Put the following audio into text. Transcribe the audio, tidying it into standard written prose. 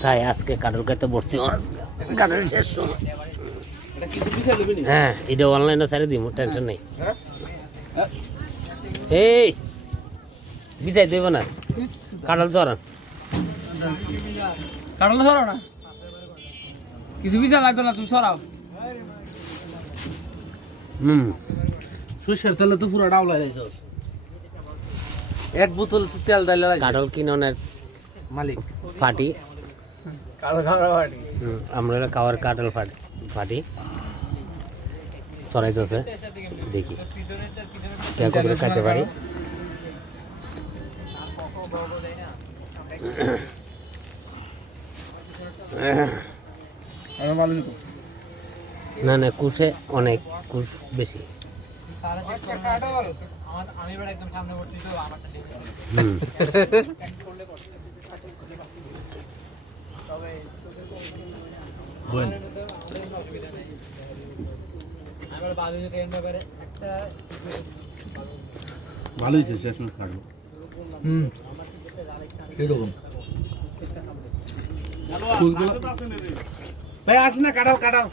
সাই আজকে কাটল খাইতে বসছি কাটল শেষ হ্যাঁ এটা অনলাইনে সারি দিব টেনশন নেই এই বিছাই দেব না কাটল চড়ান কাটল সরাও না কিছু বিচার লাগতো না তুমি সরাও সরষের তেলে তো পুরো ডাউলা যাইছ এক বোতল তেল ডাইলে কাটল কিননের মালিক ফাটি কালো খাওয়া পার্টি আমরা খাওয়ার কাটল ফাটি চড়াইতেছে দেখি কে করে খাইতে পারি না না কুশে অনেক কুশ বেশি ভালো হয়েছে শেষ মাস কাটলো এরকম ভাই আসে না কাটাও